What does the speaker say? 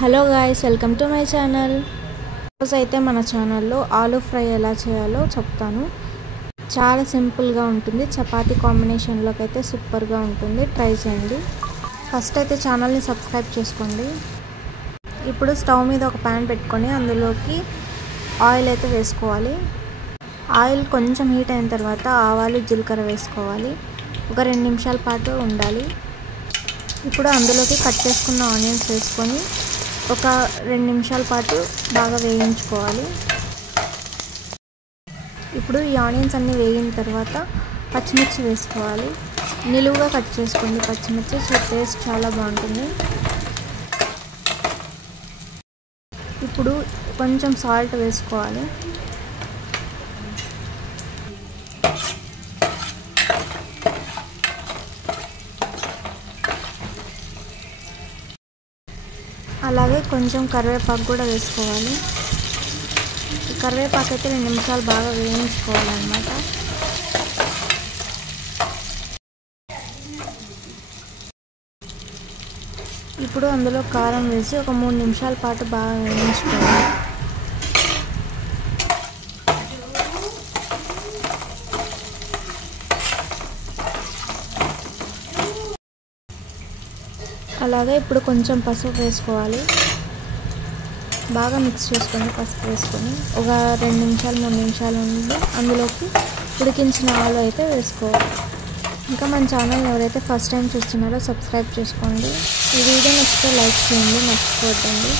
Hello guys, welcome to my channel. ఈరోజు అయితే మన ఛానల్లో ఆలూ ఫ్రై ఎలా చేయాలో చెప్తాను. చాలా సింపుల్గా ఉంటుంది. చపాతీ కాంబినేషన్లోకి అయితే సూపర్గా ఉంటుంది. ట్రై చేయండి. ఫస్ట్ అయితే ఛానల్ని సబ్స్క్రైబ్ చేసుకోండి. ఇప్పుడు స్టవ్ మీద ఒక ప్యాన్ పెట్టుకొని అందులోకి ఆయిల్ అయితే వేసుకోవాలి. ఆయిల్ కొంచెం హీట్ అయిన తర్వాత ఆవాలు జీలకర్ర వేసుకోవాలి. ఒక 2 నిమిషాల పాటు ఉండాలి. ఇప్పుడు అందులోకి కట్ చేసుకున్న ఆనియన్స్ వేసుకొని ఒక 2 నిమిషాల పాటు బాగా వేయించుకోవాలి. ఇప్పుడు ఈ ఆనియన్స్ అన్నీ వేగిన తర్వాత పచ్చిమిర్చి వేసుకోవాలి. నిలువుగా కట్ చేసుకోండి పచ్చిమిర్చి, టేస్ట్ చాలా బాగుంటుంది. ఇప్పుడు కొంచెం సాల్ట్ వేసుకోవాలి. అలాగే కొంచెం కరివేపాకు కూడా వేసుకోవాలి. ఈ కరివేపాకు అయితే 2 నిమిషాలు బాగా వేయించుకోవాలన్నమాట. ఇప్పుడు అందులో కారం వేసి ఒక 3 నిమిషాల పాటు బాగా వేయించుకోవాలి. అలాగే ఇప్పుడు కొంచెం పసుపు వేసుకోవాలి. బాగా మిక్స్ చేసుకోండి. పసుపు వేసుకొని ఒక 2 నిమిషాలు 3 నిమిషాలు ఉండి అందులోకి ఉడికించిన ఆలు అయితే వేసుకోవాలి. ఇంకా మన ఛానల్ ఎవరైతే ఫస్ట్ టైం చూస్తున్నారో సబ్స్క్రైబ్ చేసుకోండి. ఈ వీడియో నచ్చితే లైక్ చేయండి, మర్చిపోవద్దండి.